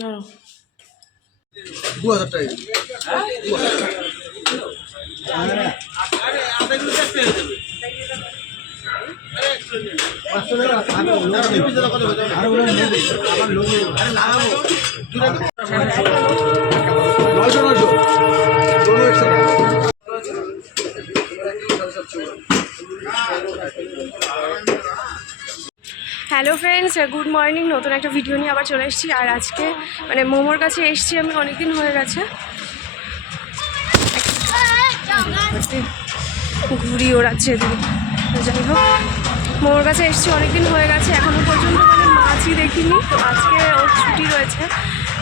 না 2000 টাকা। Hello friends, good morning. নতুন একটা ভিডিও নিয়ে আবার চলে এসেছি। আর আজকে মানে মোমোর কাছে এসেছি আমি, অনেকদিন হয়ে গেছে। ঘুড়ি ওড়াচ্ছে এদিকে। যাই হোক, মোমোর কাছে এসেছি অনেকদিন হয়ে গেছে, এখনও পর্যন্ত মানে মাছই দেখিনি। তো আজকে ওর ছুটি রয়েছে,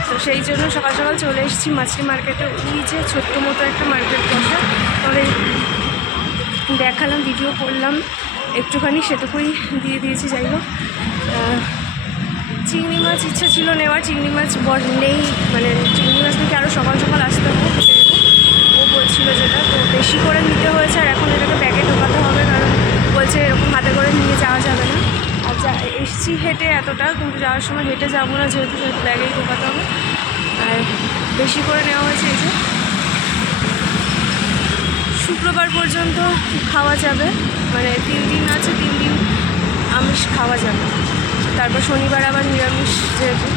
তো সেই জন্য সকাল সকাল চলে এসেছি মাছলি মার্কেটে। ওই যে ছোট্ট মতো একটা মার্কেট বসে, পরে দেখালাম, ভিডিও করলাম একটুখানি, সেটুকুই দিয়ে দিয়েছি। যাই হোক, চিংড়ি মাছ ইচ্ছা ছিল নেওয়ার, চিংড়ি মাছ নেই, মানে চিংড়ি মাছ নাকি আরও সকাল সকাল আসতে হবে ও বলছিল যেটা। তো বেশি করে নিতে হয়েছে, আর এখন এটাকে ব্যাগে ঢোকাতে হবে, কারণ বলছে এরকম হাতে করে নিয়ে যাওয়া যাবে না। আর এসছি হেঁটে এতটা, কিন্তু যাওয়ার সময় হেঁটে যাবো না, যেহেতু ব্যাগেই ঢোকাতে হবে। আর বেশি করে নেওয়া হয়েছে। এই যে শুক্রবার পর্যন্ত খাওয়া যাবে, মানে 3 দিন আছে, 3 দিন আমিষ খাওয়া যাবে, তারপর শনিবার আবার নিরামিষ। যেহেতু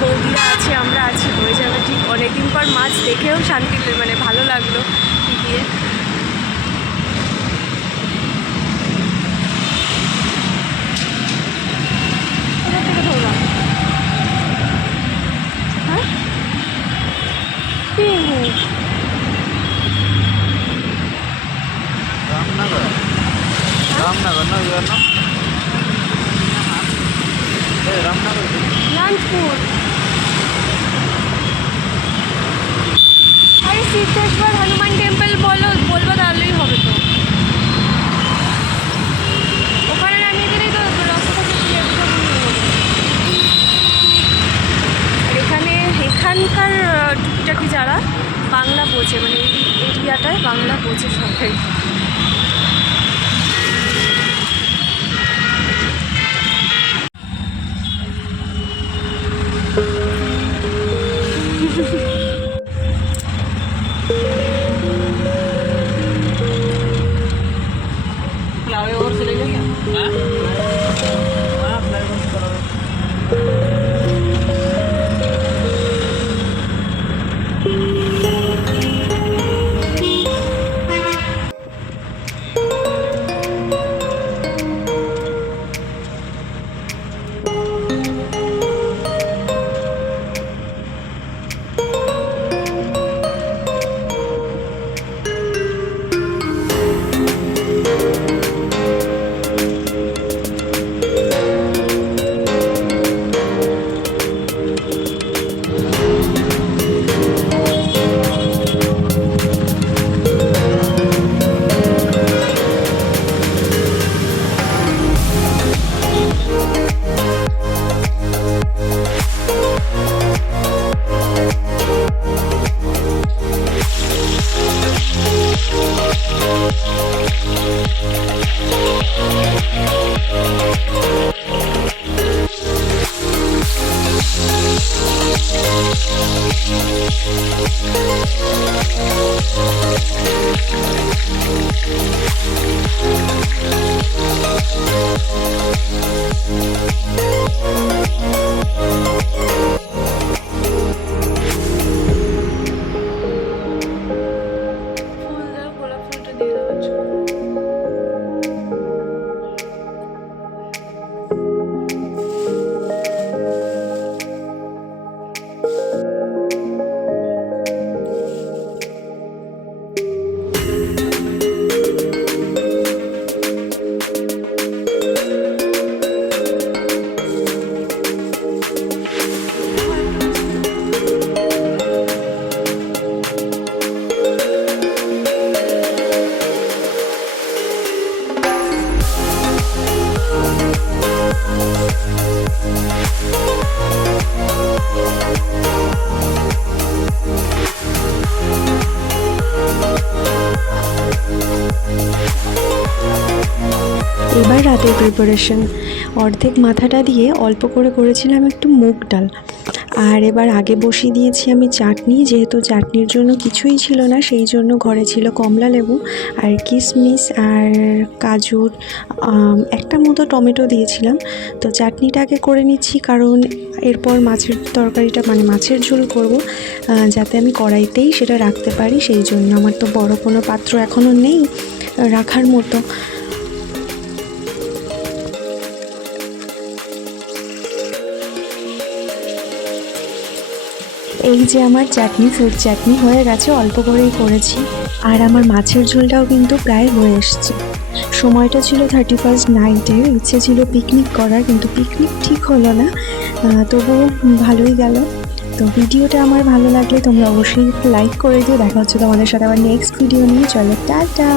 বৌদিরা আছে, আমরা আছি, হয়ে যাবে ঠিক। অনেকদিন পর মাছ দেখেও শান্তি, মানে ভালো লাগলো গিয়ে। কোথা থেকে ধরলাম? হ্যাঁ, रामनगर ना यार ना रामनगर नानपुर। अरे सिद्धेश्वर हनुमान टेम्पल বলবো তাহলেই হবে। তো ওখানে নামিয়ে দিলেই তো রাস্তা থেকে। আর এখানকার টুকিটাকি যারা বাংলা বোঝে, মানে এই এরিয়াটায় বাংলা বোঝে সবাই। फ्लाईओवर से ले लिया क्या? हाँ फ्लाईओवर से करो। এবার রাতের প্রিপারেশন। অর্ধেক মাথাটা দিয়ে অল্প করে করেছিলাম একটু মুগ ডাল। আর এবার আগে বসিয়ে দিয়েছি আমি চাটনি, যেহেতু চাটনির জন্য কিছুই ছিল না, সেই জন্য ঘরে ছিল কমলা লেবু আর কিশমিশ আর কাজুর, একটা মতো টমেটো দিয়েছিলাম। তো চাটনিটাকে করে নিচ্ছি, কারণ এরপর মাছের তরকারিটা মানে মাছের ঝোল করব, যাতে আমি কড়াইতেই সেটা রাখতে পারি, সেই জন্য। আমার তো বড় কোনো পাত্র এখনও নেই রাখার মতো। এই যে আমার চাটনি, ফ্রুট চাটনি হয়ে গেছে, অল্প করেই করেছি। আর আমার মাছের ঝোলটাও কিন্তু প্রায় হয়ে এসছে। সময়টা ছিল 31st নাইটের, ইচ্ছে ছিল পিকনিক করার, কিন্তু পিকনিক ঠিক হলো না, তবুও ভালোই গেল। তো ভিডিওটা আমার ভালো লাগলে তোমরা অবশ্যই লাইক করে দিও। দেখা হচ্ছে তোমাদের সাথে আবার নেক্সট ভিডিও নিয়ে। চলো, টাটা।